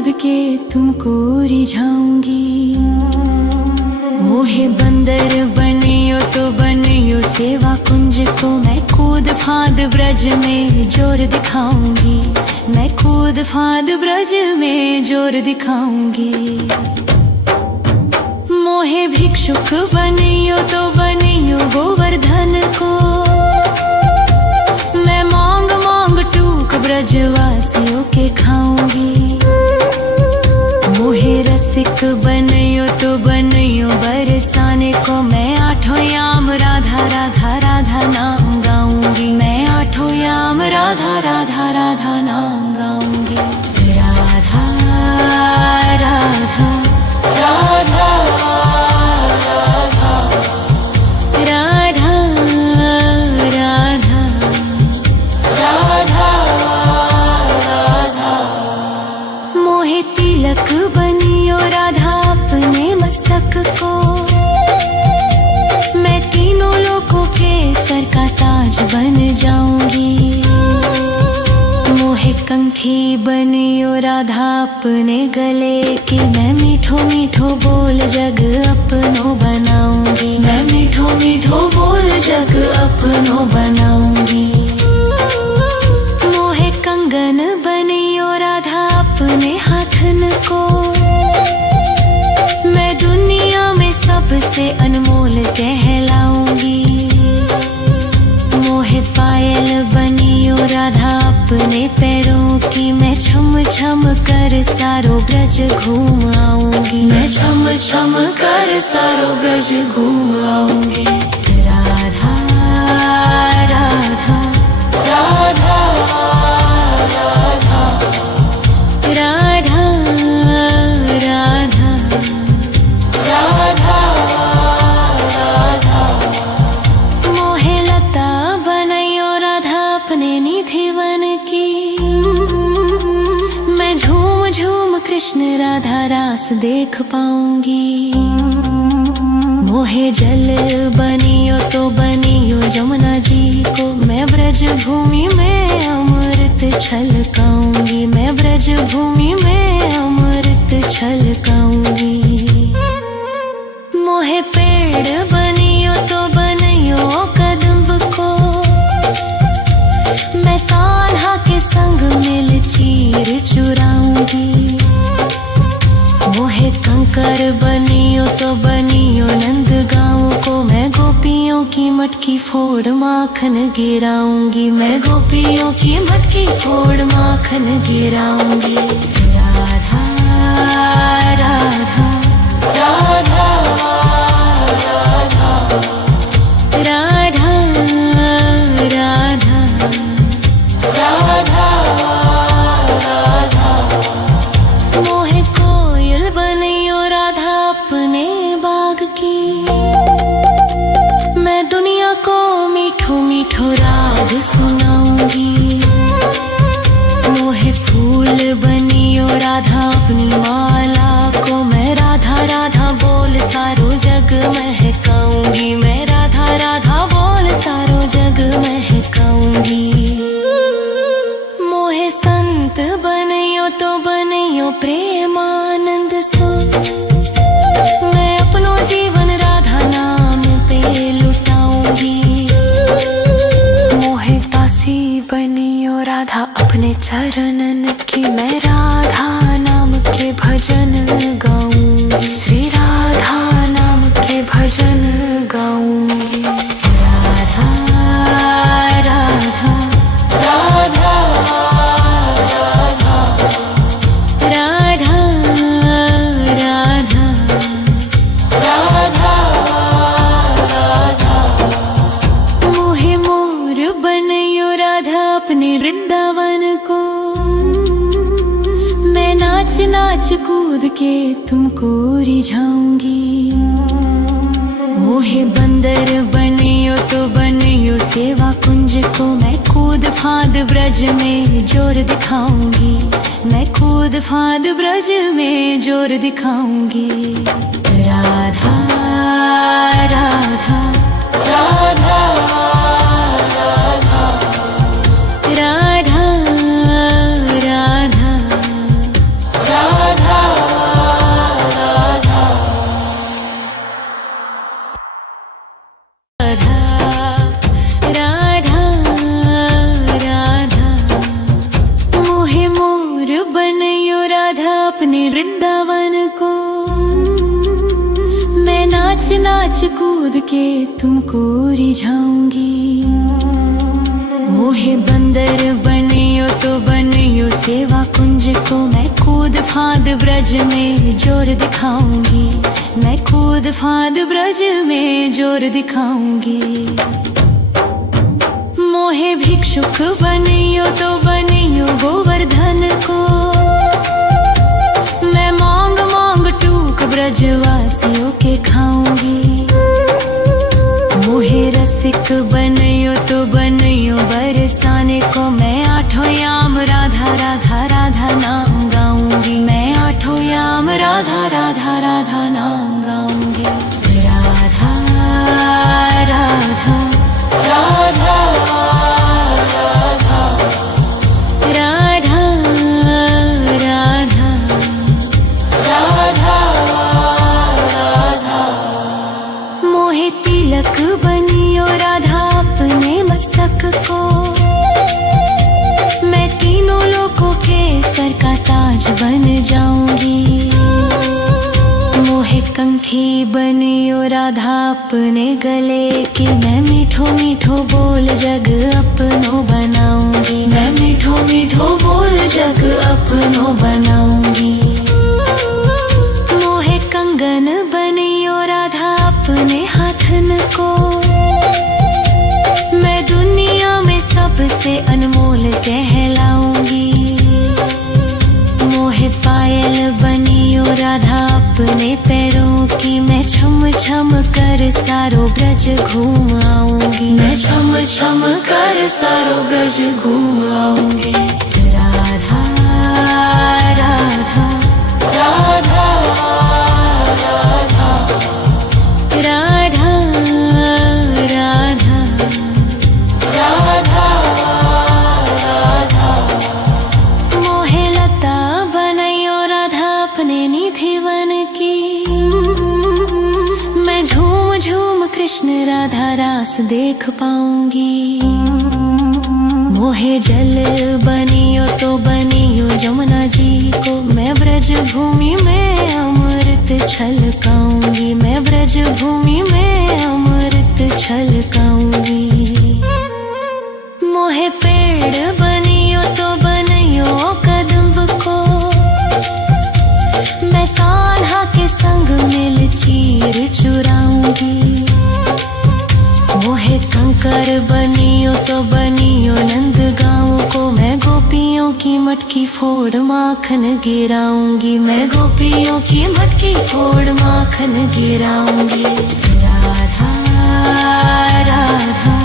कूद के तुमको रिझाऊंगी। मोहे बंदर बनियो तो बनियो सेवा कुंज को, मैं कूद फांद ब्रज में जोर दिखाऊंगी। मैं कूद फांद ब्रज में जोर दिखाऊंगी। मोहे भिक्षुक बनियो तो बनियो गोवर्धन को, मैं मांग मांग टूक ब्रजवासियों के खाऊंगी। मोहे रसिक बनियो तो बनियो बरसाने को, मैं आठों याम राधा राधा राधा नाम गाऊंगी। मैं आठों याम राधा राधा राधा नाम गाऊंगी। राधा राधा राधा राधा राधा राधा राधा। मोहे तिलक बनियो राधा अपने मस्तक को, मैं तीनों लोगों के सर का ताज बन जाऊंगी। मोहे कंठी बनियो राधा अपने गले की, मैं मीठो मीठो बोल जग अपनो बनाऊंगी। मैं मीठो मीठो बोल जग अपनो बनाऊंगी। मोहे कंगन बनियो राधा अपने हाथन को, मैं दुनिया में सबसे अनमोल कहलाऊंगी। मोहे पायल बनियो राधा अपने पैरों की, मैं छम छम कर सारो ब्रज घूम आऊंगी। मैं छम छम कर सारो ब्रज घूम आऊंगी। राधा राधा राधा राधा राधा राधा राधा राधा। मोहे लता बनैयो राधा अपने निधिवन की, मैं झूम झूम कृष्ण राधा रास देख पाऊंगी। मोहे जल बनियो तो बनियो जमुना जी को, मैं ब्रज भूमि में अमृत छलकाऊंगी। मैं ब्रज भूमि में अमृत छलकाऊंगी। मोहे पेड़ बनियो तो बनियो कदम्ब को, मैं कान्हा के संग मिल चीर चुराऊंगी। मोहे कंकर बनियो तो बनियो नंद गाँव को, मैं गोपियों की मटकी फोड़ माखन गिराऊंगी। मैं गोपियों की मटकी फोड़ माखन गिराऊंगी। राधा राधा राधा राधा राधा राधा राधा राधा। मोहे कोयल बनियो राधा अपने बाग की, मैं दुनिया को मीठो मीठो राग सुनाऊंगी। मोहे फूल बनियो राधा अपनी माला को, मैं राधा राधा बोल सारो जग महकाऊंगी। मैं राधा राधा बोल सारो जग महकाऊंगी। मोहे संत बनियो तो बनियो प्रेमानंद सो, मैं अपनो जीवन राधा नाम पे लुटाऊंगी। मोहे दासी बनियो राधा अपने चरणन की, मैं राधा नाम के भजन गाऊंगी। श्री राधा नाम के भजन गाऊंगी। राधा राधा राधा राधा राधा राधा राधा राधा। मोहे मोर बनियो राधा अपने वृंदावन को, मैं नाच नाच कूद के तुमको रिझाऊंगी। मोहे बंदर बनियो तो बनियो सेवा कुंज को, मैं कूद फांद ब्रज में जोर दिखाऊंगी। मैं कूद फांद ब्रज में जोर दिखाऊंगी। राधा राधा राधा राधा राधा राधा राधा। अपने वृंदावन को। मैं नाच नाच कूद के तुमको रिझाऊंगी। मोहे बंदर बनियो तो बनियो सेवा कुंज को। मैं कूद फांद ब्रज में जोर दिखाऊंगी। मैं कूद फांद ब्रज में जोर दिखाऊंगी। मोहे भिक्षुक बनियो तो बनियो गोवर्धन को। मैं मांग मांग टूक ब्रजवासियों के खाऊंगी। मोहे रसिक बनियो तो बनियो बरसाने को। मैं आठों याम राधा राधा राधा नाम गाऊंगी। मैं आठों याम राधा राधा राधा नाम गाऊंगी। राधा राधा राधा तिलक बनियो राधा अपने मस्तक को। मैं तीनों लोगों के सर का ताज बन जाऊंगी। मोहे कंठी बनियो राधा अपने गले की। मैं मीठो मीठो बोल जग अपनो बनाऊंगी। मैं मीठो मीठो बोल जग अपनो बनाऊंगी। मोहे कंगन बनियो राधा अपने हाथन को। मैं दुनिया में सबसे अनमोल कहलाऊंगी। मोहे पायल बनियो राधा अपने पैरों की। मैं छम छम कर सारो ब्रज घूम आऊंगी। मैं छम छम कर सारो ब्रज घूम आऊंगी। राधा राधा राधा राधा राधा राधा राधा राधा। मोहे लता बनैयो राधा अपने निधिवन की। मैं झूम झूम कृष्ण राधा रास देख पाऊंगी। मोहे जल बनियो तो बनियो जमुना जी को। मैं ब्रज भूमि में अमृत छलकाऊंगी। मैं ब्रज भूमि में अमृत छलकाऊंगी। मोहे पेड़ बनियो तो बनियो कदम्ब को। मैं कान्हा के संग मिल चीर चुराऊंगी। मोहे कंकर बनियो तो बनियो नंद गाँव को। मैं गोपियों की मटकी फोड़ माखन गिराऊंगी। मैं गोपियों की मटकी फोड़ माखन गिराऊंगी। राधा राधा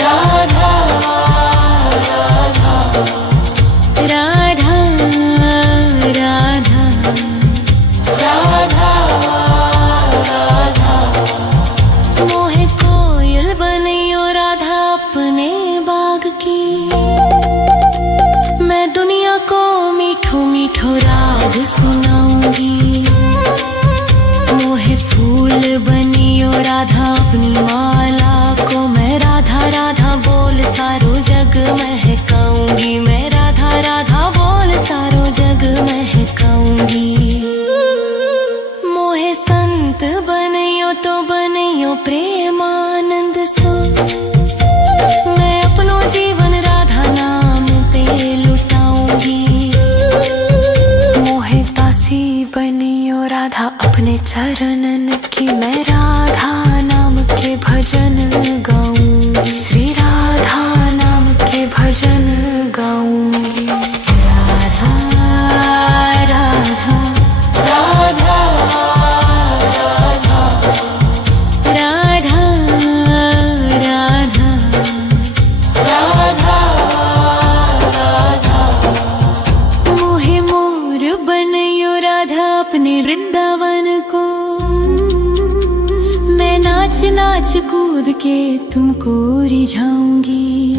राधा राधा राधा राधा राधा राधा। मोहे कोयल बनियो राधा अपने बाग की। मैं दुनिया को मीठो मीठो राग सुनाऊंगी। मोहे फूल बनियो राधा अपनी माला को। मैं राधा राधा बोल सारो जग महकाऊंगी। मैं राधा राधा बोल सारो जग महकाऊंगी। मोहे संत बनियो तो बनियो प्रेमानंद सो। मैं अपनो जीवन राधा नाम पे लुटाऊंगी। मोहे दासी बनियो राधा अपने चरणन की। मैं राधा नाम के भजन गाऊंगी। श्री राधा नाम के भजन गाऊंगी। राधा राधा राधा राधा राधा राधा राधा राधा। मोहे मोर बनियो राधा अपने वृंदावन को। मैं नाच नाच कूद के तुमको रिझाऊंगी।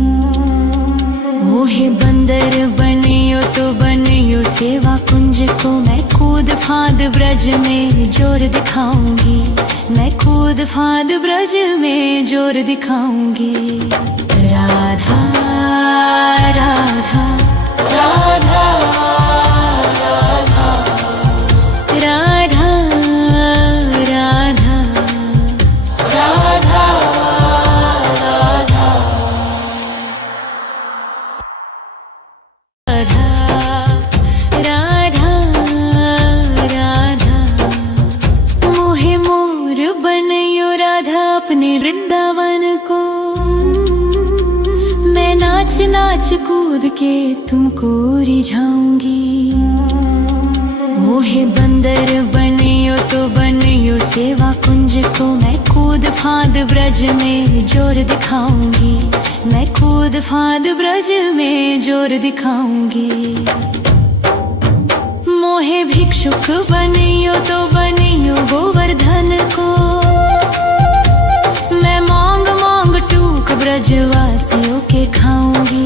मोहे बंदर बनियो तो बनियो सेवा कुंज को। मैं कूद फांद ब्रज में जोर दिखाऊंगी। मैं कूद फांद ब्रज में जोर दिखाऊंगी। राधा राधा राधा राधा नाच कूद के तुमको रिझाऊंगी। मोहे बंदर बनियो तो बनियो सेवा कुंज को, मैं कूद फांद ब्रज में जोर दिखाऊंगी। मैं कूद फांद ब्रज में जोर दिखाऊंगी। मोहे भिक्षुक बनियो तो बनियो गोवर्धन को, मैं मांग मांग टूक ब्रजवासियों के खाऊंगी।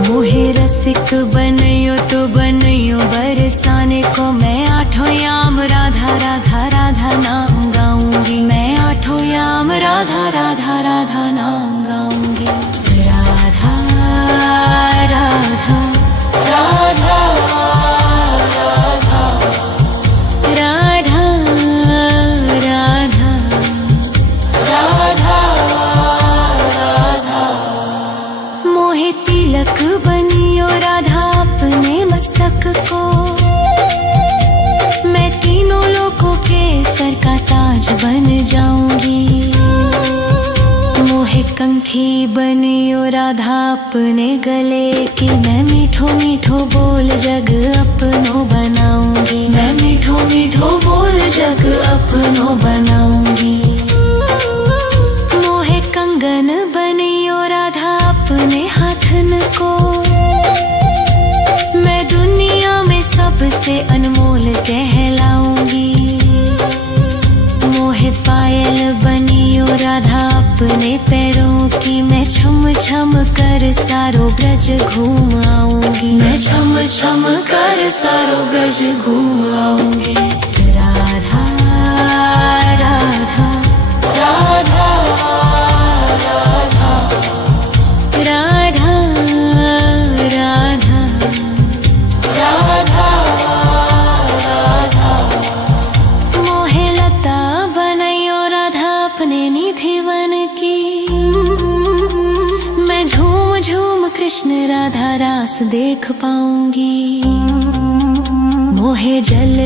मोहे रसिक बनियो तो बनियो बरसाने को, मैं आठों याम राधा राधा राधा नाम गाऊंगी। मैं आठों याम राधा राधा राधा नाम गाऊंगी। राधा राधा राधा राधा राधा राधा राधा। मोहे तिलक बनियो राधा अपने मस्तक को, मैं तीनों लोगों के सर का ताज बन जाऊंगी। मोहे कंठी बनियो राधा अपने गले की, मैं मीठो मीठो बोल जग अपनो बनाऊंगी। मैं मीठो मीठो बोल जग अपनो बनाऊंगी। मोहे कंगन बनियो राधा अपने हाथन को, मैं दुनिया में सबसे अनमोल कहलाऊंगी। मोहे पायल बनियो राधा अपने पैरों की, मैं छम छम कर सारो ब्रज घूम आऊंगी। मैं छम छम कर सारो ब्रज घूम आऊंगी। राधा राधा राधा राधा राधा राधा राधा राधा। मोहे लता बनैयो राधा अपने निधिवन की, मैं झूम झूम कृष्ण राधा रास देख पाऊंगी। मोहे जल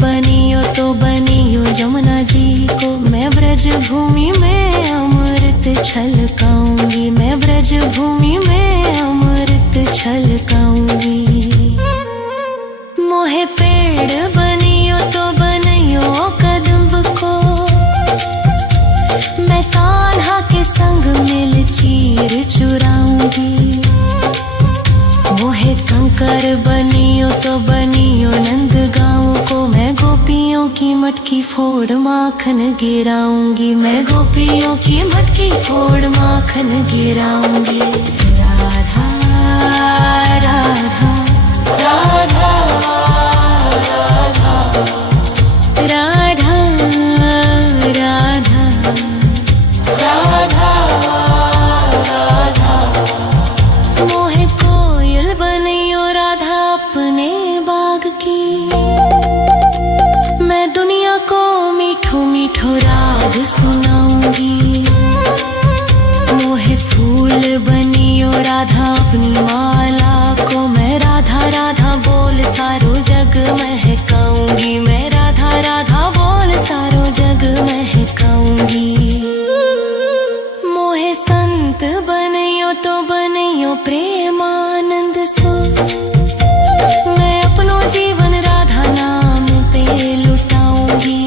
बनियो तो बनियो जमुना जी को, मैं ब्रज भूमि में अमृत छलकाऊंगी। मैं ब्रज भूमि में अमृत छलकाऊंगी। मोहे पेड़ बनियो तो बनियो कदम्ब को, मैं कान्हा के संग मिल चीर चुराऊंगी। मोहे कंकर बनियो तो बनियो नंद गाँव को, मैं गोपियों की मटकी फोड़ माखन गिराऊंगी। मैं गोपियों की मटकी फोड़ माखन गिराऊंगी। राधा राधा राधा राधा राधा राधा राधा राधा। मोहे कोयल बनियो राधा अपने बाग की, मैं दुनिया को मीठो मीठो राग सुनाऊंगी। मोहे फूल बनियो राधा अपनी माला को, मैं राधा राधा बोल सारो जग महकाऊंगी। मैं राधा राधा बोल सारो जग महकाऊंगी। मोहे संत बनियो तो बनियो प्रेमानंद सो, मैं अपनो जीवन राधा नाम पे लुटाऊंगी।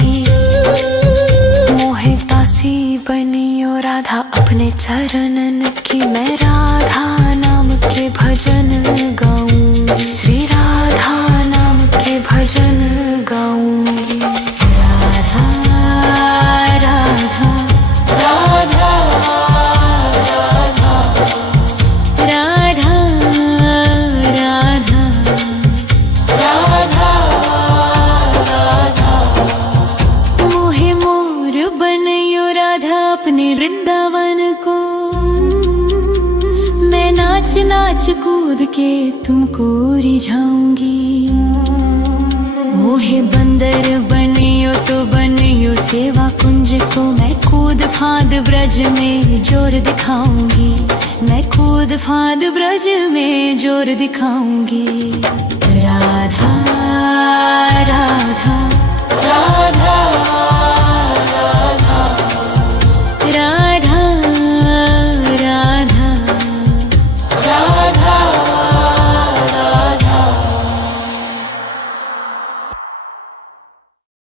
मोहे दासी बनियो राधा अपने चरणन की, मैं राधा नाम के भजन गाऊंगी। श्री राधा नाम के भजन गाऊंगी। राधा राधा राधा राधा राधा राधा राधा राधा। मोहे मोर बनियो राधा अपने वृंदावन को, मैं नाच नाच कूद के तुमको रिझाऊंगी। मोहे बंदर बनियो तो बनियो सेवा कुंज को, मैं कूद फांद ब्रज में जोर दिखाऊंगी। मैं कूद फांद ब्रज में जोर दिखाऊंगी।